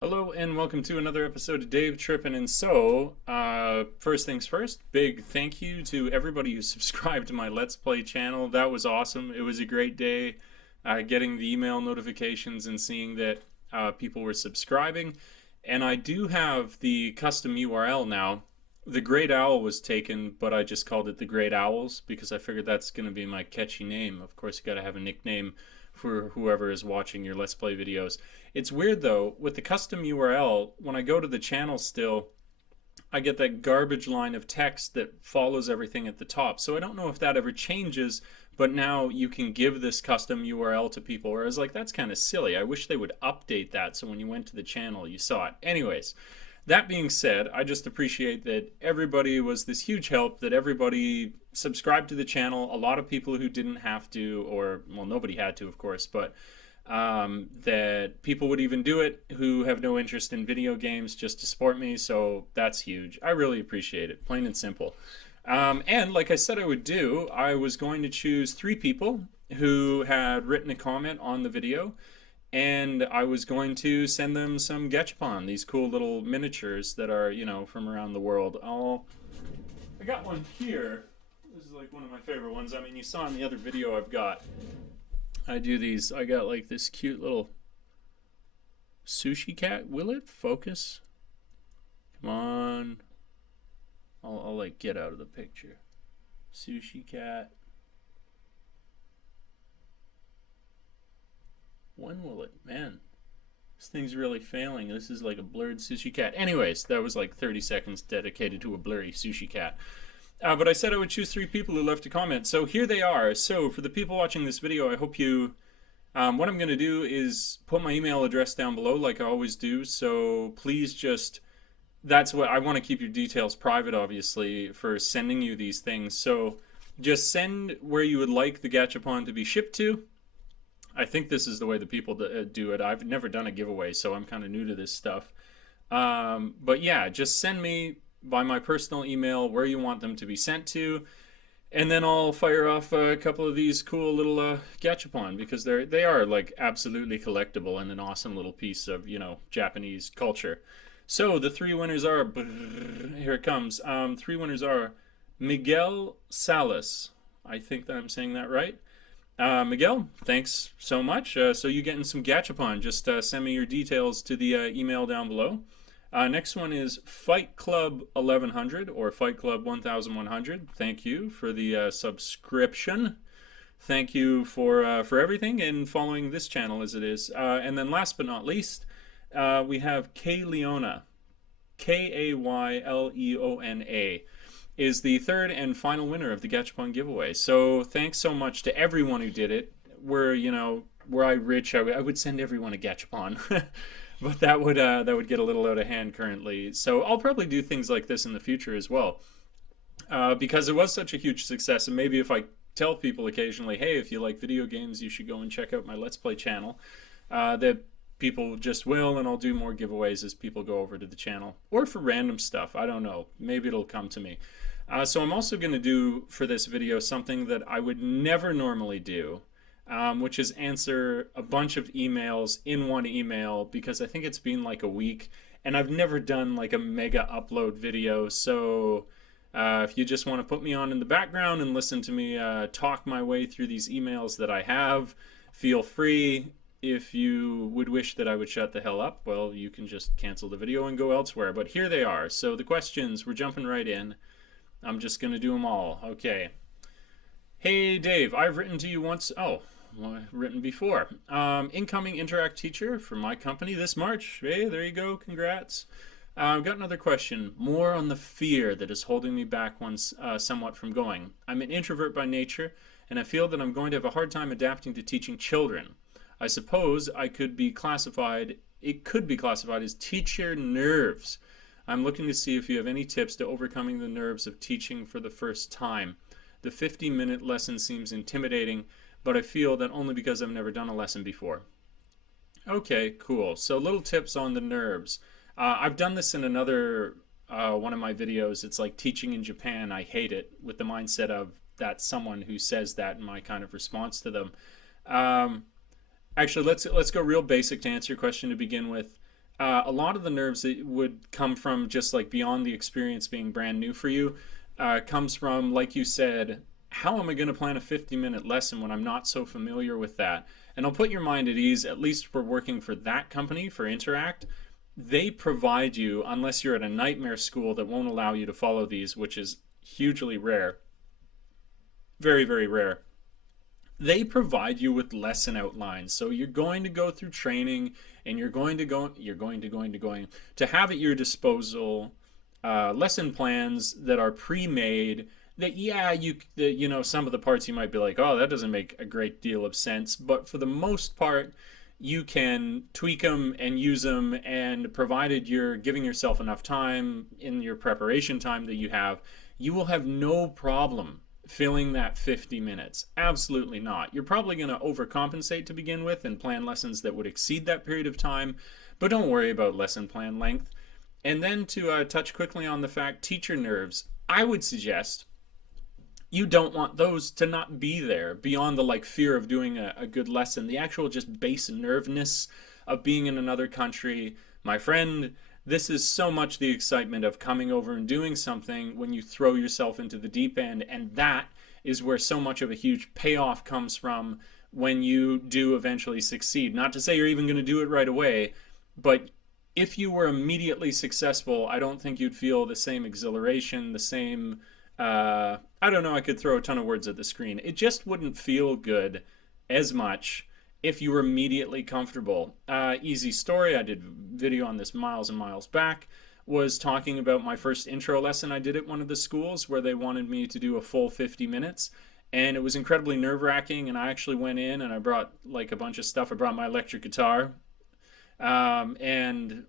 Hello and welcome to another episode of Dave Trippin' and So. First things first, big thank you to everybody who subscribed to my Let's Play channel. That was awesome. It was a great day getting the email notifications and seeing that people were subscribing. And I do have the custom URL now. The Great Owl was taken, but I just called it the Great Owls because I figured that's going to be my catchy name. Of course, you got to have a nickname for whoever is watching your Let's Play videos. It's weird though, with the custom URL, when I go to the channel still, I get that garbage line of text that follows everything at the top. So I don't know if that ever changes, but now you can give this custom URL to people, whereas like that's kind of silly. I wish they would update that so when you went to the channel you saw it. Anyways, that being said, I just appreciate that everybody was this huge help, that everybody subscribed to the channel. A lot of people who didn't have to, or, well, nobody had to, of course, but that people would even do it who have no interest in video games just to support me. So that's huge. I really appreciate it, plain and simple. And like I said I would do, I was going to choose 3 people who had written a comment on the video, and I was going to send them some Gatchapon, these cool little miniatures that are, you know, from around the world. I got one here. This is like one of my favorite ones. I mean, you saw in the other video I've got. I do these. I got like this cute little sushi cat. Will it focus? Come on. I'll like get out of the picture. Sushi cat. When will it? Man, this thing's really failing. This is like a blurred sushi cat. Anyways, that was like 30 seconds dedicated to a blurry sushi cat. But I said I would choose 3 people who left a comment. So here they are. So for the people watching this video, I hope you... what I'm going to do is put my email address down below like I always do. So please just... That's what I want to keep your details private, obviously, for sending you these things. So just send where you would like the Gatchapon to be shipped to. I think this is the way the people do it. I've never done a giveaway, so I'm kind of new to this stuff. But yeah, just send me by my personal email where you want them to be sent to, and then I'll fire off a couple of these cool little Gatchapon, because they are like absolutely collectible and an awesome little piece of, you know, Japanese culture. So the 3 winners are, here it comes. 3 winners are Miguel Salas. I think that I'm saying that right. Miguel, thanks so much. So you getting some Gatchapon. Just send me your details to the email down below. Next one is Fight Club 1100 or Fight Club 1100. Thank you for the subscription. Thank you for everything and following this channel as it is. And then last but not least, we have Kay Leona. Kayleona is the 3rd and final winner of the Gatchapon giveaway. So thanks so much to everyone who did it. Were I rich, I would send everyone a Gatchapon. But that would get a little out of hand currently. So I'll probably do things like this in the future as well. Because it was such a huge success, and maybe if I tell people occasionally, hey, if you like video games, you should go and check out my Let's Play channel, that people just will, and I'll do more giveaways as people go over to the channel. Or for random stuff, I don't know. Maybe it'll come to me. So I'm also going to do for this video something that I would never normally do, which is answer a bunch of emails in one email, because I think it's been like a week and I've never done like a mega upload video. So if you just want to put me on in the background and listen to me talk my way through these emails that I have, feel free. If you would wish that I would shut the hell up, well, you can just cancel the video and go elsewhere. But here they are. So the questions, we're jumping right in. I'm just going to do them all. Okay. Hey, Dave, I've written to you once. Oh, well, I've written before. Incoming Interact teacher for my company this March. Hey, there you go. Congrats. I've got another question. More on the fear that is holding me back somewhat from going. I'm an introvert by nature, and I feel that I'm going to have a hard time adapting to teaching children. I suppose it could be classified as teacher nerves. I'm looking to see if you have any tips to overcoming the nerves of teaching for the first time. The 50-minute lesson seems intimidating, but I feel that only because I've never done a lesson before. Okay, cool. So little tips on the nerves. I've done this in another one of my videos. It's like teaching in Japan. I hate it, with the mindset of that's someone who says that and my kind of response to them. Actually, let's go real basic to answer your question to begin with. a lot of the nerves that would come from just like beyond the experience being brand new for you comes from, like you said, how am I going to plan a 50-minute lesson when I'm not so familiar with that? And I'll put your mind at ease, at least for working for that company, for Interact. They provide you, unless you're at a nightmare school that won't allow you to follow these, which is hugely rare, very, very rare. They provide you with lesson outlines. So you're going to go through training, and you're going to have at your disposal lesson plans that are pre-made. That, yeah, some of the parts you might be like, oh, that doesn't make a great deal of sense, but for the most part you can tweak them and use them, and provided you're giving yourself enough time in your preparation time that you will have no problem filling that 50 minutes. Absolutely not. You're probably going to overcompensate to begin with and plan lessons that would exceed that period of time, but don't worry about lesson plan length. And then to touch quickly on the fact, teacher nerves, I would suggest you don't want those to not be there beyond the like fear of doing a good lesson. The actual just base nervousness of being in another country. My friend, this is so much the excitement of coming over and doing something when you throw yourself into the deep end, and that is where so much of a huge payoff comes from when you do eventually succeed. Not to say you're even going to do it right away, but if you were immediately successful, I don't think you'd feel the same exhilaration, the same I don't know, I could throw a ton of words at the screen. It just wouldn't feel good as much if you were immediately comfortable. Easy story, I did video on this miles and miles back, was talking about my first intro lesson I did at one of the schools where they wanted me to do a full 50 minutes. And it was incredibly nerve-wracking, and I actually went in and I brought like a bunch of stuff. I brought my electric guitar. And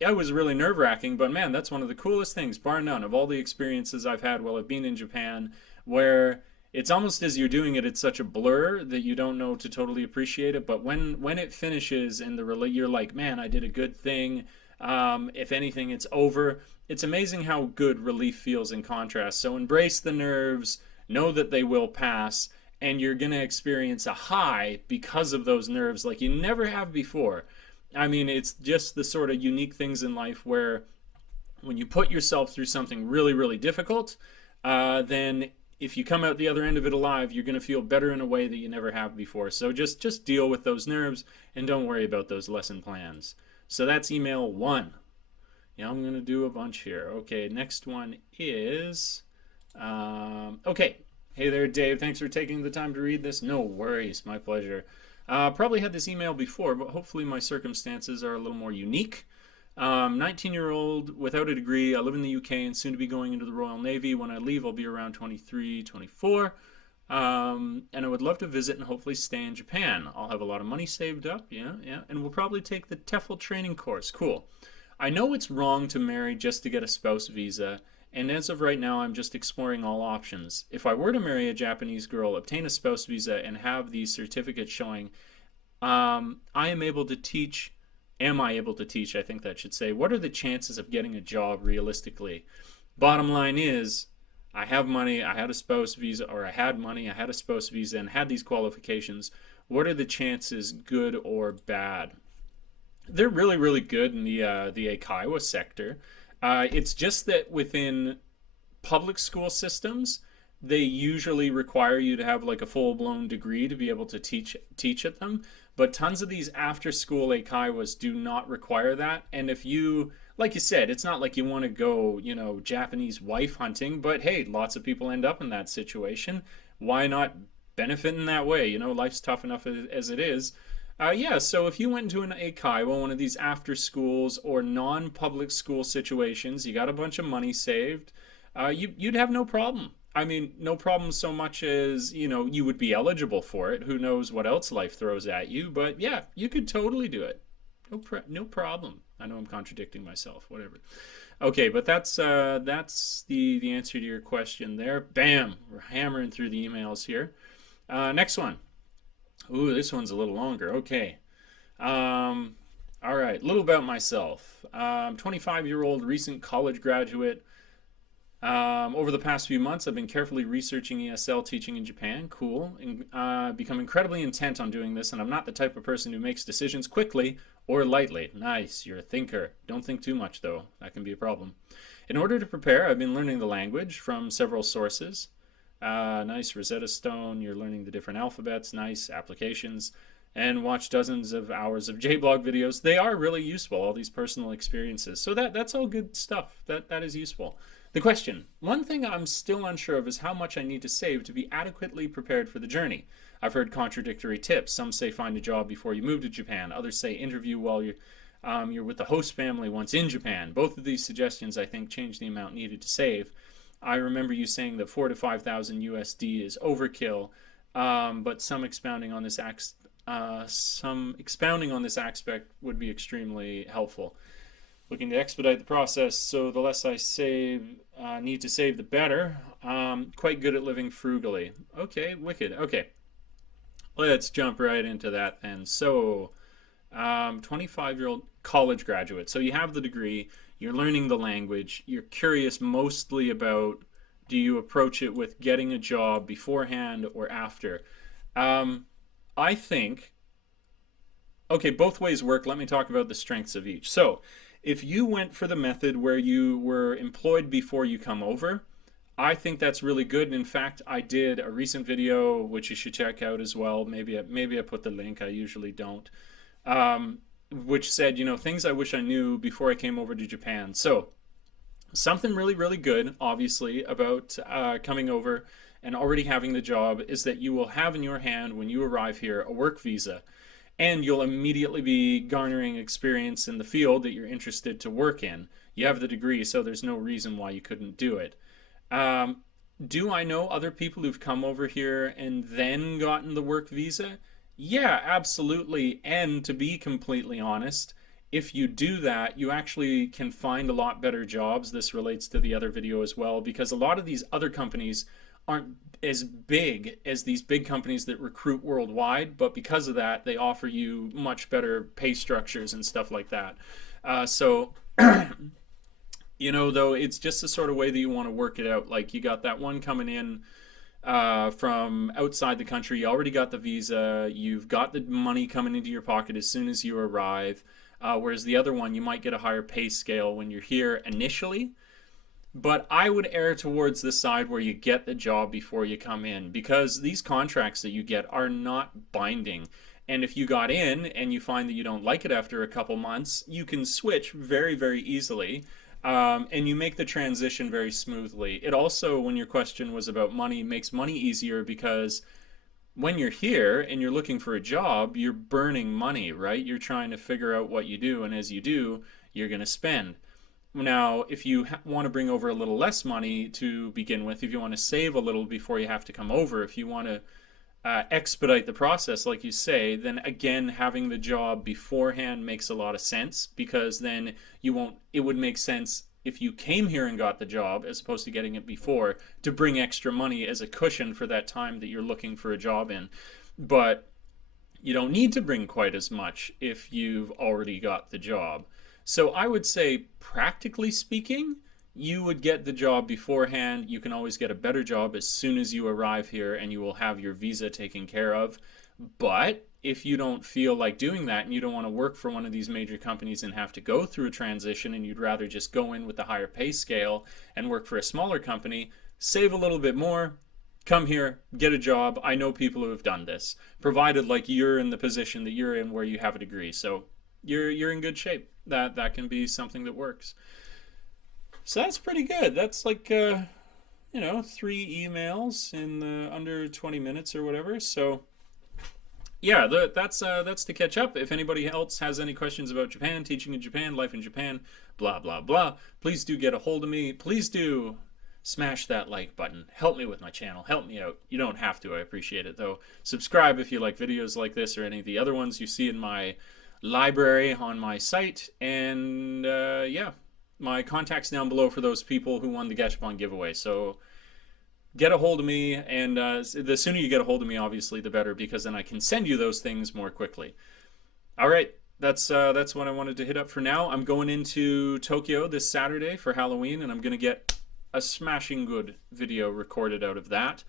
it was really nerve-wracking, but man, that's one of the coolest things, bar none, of all the experiences I've had while I've been in Japan, where it's almost as you're doing it, it's such a blur that you don't know to totally appreciate it. But when it finishes and you're like, man, I did a good thing. If anything, it's over. It's amazing how good relief feels in contrast. So embrace the nerves, know that they will pass, and you're going to experience a high because of those nerves like you never have before. I mean, it's just the sort of unique things in life where when you put yourself through something really, really difficult, then if you come out the other end of it alive, you're going to feel better in a way that you never have before. So just deal with those nerves and don't worry about those lesson plans. So that's email 1. Yeah, I'm going to do a bunch here. Okay, next one is... okay. Hey there, Dave. Thanks for taking the time to read this. No worries. My pleasure. Probably had this email before, but hopefully my circumstances are a little more unique. 19-year-old without a degree. I live in the UK and soon to be going into the Royal Navy. When I leave, I'll be around 23, 24. And I would love to visit and hopefully stay in Japan. I'll have a lot of money saved up. Yeah. And we'll probably take the TEFL training course. Cool. I know it's wrong to marry just to get a spouse visa. And as of right now, I'm just exploring all options. If I were to marry a Japanese girl, obtain a spouse visa, and have these certificates showing am I able to teach, I think that should say, what are the chances of getting a job realistically? Bottom line is, I have money, I had a spouse visa, or I had money, I had a spouse visa, and had these qualifications. What are the chances, good or bad? They're really, really good in the Eikaiwa sector. It's just that within public school systems, they usually require you to have like a full-blown degree to be able to teach at them. But tons of these after-school Eikaiwas do not require that. And if you, like you said, it's not like you want to go, Japanese wife hunting. But hey, lots of people end up in that situation. Why not benefit in that way? Life's tough enough as it is. So if you went into an Eikaiwa, one of these after schools or non-public school situations, you got a bunch of money saved, you'd have no problem. I mean, no problem so much as, you would be eligible for it. Who knows what else life throws at you, but yeah, you could totally do it. No problem. I know I'm contradicting myself, whatever. Okay, but that's the answer to your question there. Bam! We're hammering through the emails here. Next one. Ooh, this one's a little longer. Okay. All right. A little about myself. 25-year-old recent college graduate. Over the past few months, I've been carefully researching ESL teaching in Japan. Cool. And become incredibly intent on doing this, and I'm not the type of person who makes decisions quickly or lightly. Nice, you're a thinker. Don't think too much, though. That can be a problem. In order to prepare, I've been learning the language from several sources. Nice, Rosetta Stone. You're learning the different alphabets. Nice, applications. And watch dozens of hours of JBlog videos. They are really useful, all these personal experiences. So that's all good stuff. That is useful. The question, one thing I'm still unsure of is how much I need to save to be adequately prepared for the journey. I've heard contradictory tips. Some say find a job before you move to Japan. Others say interview while you're with the host family once in Japan. Both of these suggestions, I think, change the amount needed to save. I remember you saying that 4,000 to 5,000 USD is overkill, but some expounding on this aspect would be extremely helpful. Looking to expedite the process, so the less I need to save, the better. Quite good at living frugally. Okay, wicked. Okay, let's jump right into that then. So, 25-year-old college graduate. So you have the degree, you're learning the language, you're curious mostly about, do you approach it with getting a job beforehand or after? I think, okay, both ways work. Let me talk about the strengths of each. So, if you went for the method where you were employed before you come over, I think that's really good. And in fact, I did a recent video, which you should check out as well. Maybe I put the link. I usually don't. Which said, things I wish I knew before I came over to Japan. So something really, really good, obviously, about coming over and already having the job is that you will have in your hand when you arrive here a work visa. And you'll immediately be garnering experience in the field that you're interested to work in. You have the degree, so there's no reason why you couldn't do it. Do I know other people who've come over here and then gotten the work visa? Yeah, absolutely. And to be completely honest, if you do that, you actually can find a lot better jobs. This relates to the other video as well, because a lot of these other companies aren't as big as these big companies that recruit worldwide, but because of that, they offer you much better pay structures and stuff like that. So, though, it's just the sort of way that you want to work it out. Like, you got that one coming in from outside the country, you already got the visa, you've got the money coming into your pocket as soon as you arrive, whereas the other one, you might get a higher pay scale when you're here initially. But I would err towards the side where you get the job before you come in, because these contracts that you get are not binding. And if you got in and you find that you don't like it after a couple months, you can switch very, very easily. And you make the transition very smoothly. It also, when your question was about money, makes money easier because when you're here and you're looking for a job, you're burning money, right? You're trying to figure out what you do, and as you do, you're going to spend. Now, if you want to bring over a little less money to begin with, if you want to save a little before you have to come over, if you want to expedite the process, like you say, then again, having the job beforehand makes a lot of sense, because then it would make sense if you came here and got the job as opposed to getting it before, to bring extra money as a cushion for that time that you're looking for a job in. But you don't need to bring quite as much if you've already got the job. So I would say, practically speaking, you would get the job beforehand. You can always get a better job as soon as you arrive here, and you will have your visa taken care of. But if you don't feel like doing that and you don't want to work for one of these major companies and have to go through a transition, and you'd rather just go in with the higher pay scale and work for a smaller company, save a little bit more, come here, get a job. I know people who have done this, provided like you're in the position that you're in where you have a degree. So you're in good shape. That can be something that works. So that's pretty good. That's like 3 emails in under 20 minutes or whatever. So yeah, that's to catch up. If anybody else has any questions about Japan, teaching in Japan, life in Japan, blah blah blah, please do get a hold of me. Please do smash that like button. Help me with my channel. Help me out. You don't have to. I appreciate it though. Subscribe if you like videos like this or any of the other ones you see in my library on my site. And yeah, my contact's down below for those people who won the Gatchapon giveaway. So get a hold of me, and the sooner you get a hold of me, obviously, the better, because then I can send you those things more quickly. All right, that's what I wanted to hit up for now. I'm going into Tokyo this Saturday for Halloween, and I'm going to get a smashing good video recorded out of that.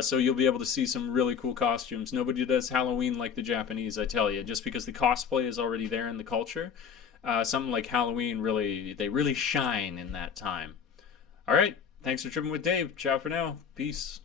So you'll be able to see some really cool costumes. Nobody does Halloween like the Japanese, I tell you, just because the cosplay is already there in the culture. Something like Halloween they really shine in that time. All right, thanks for tripping with Dave. Ciao for now. Peace.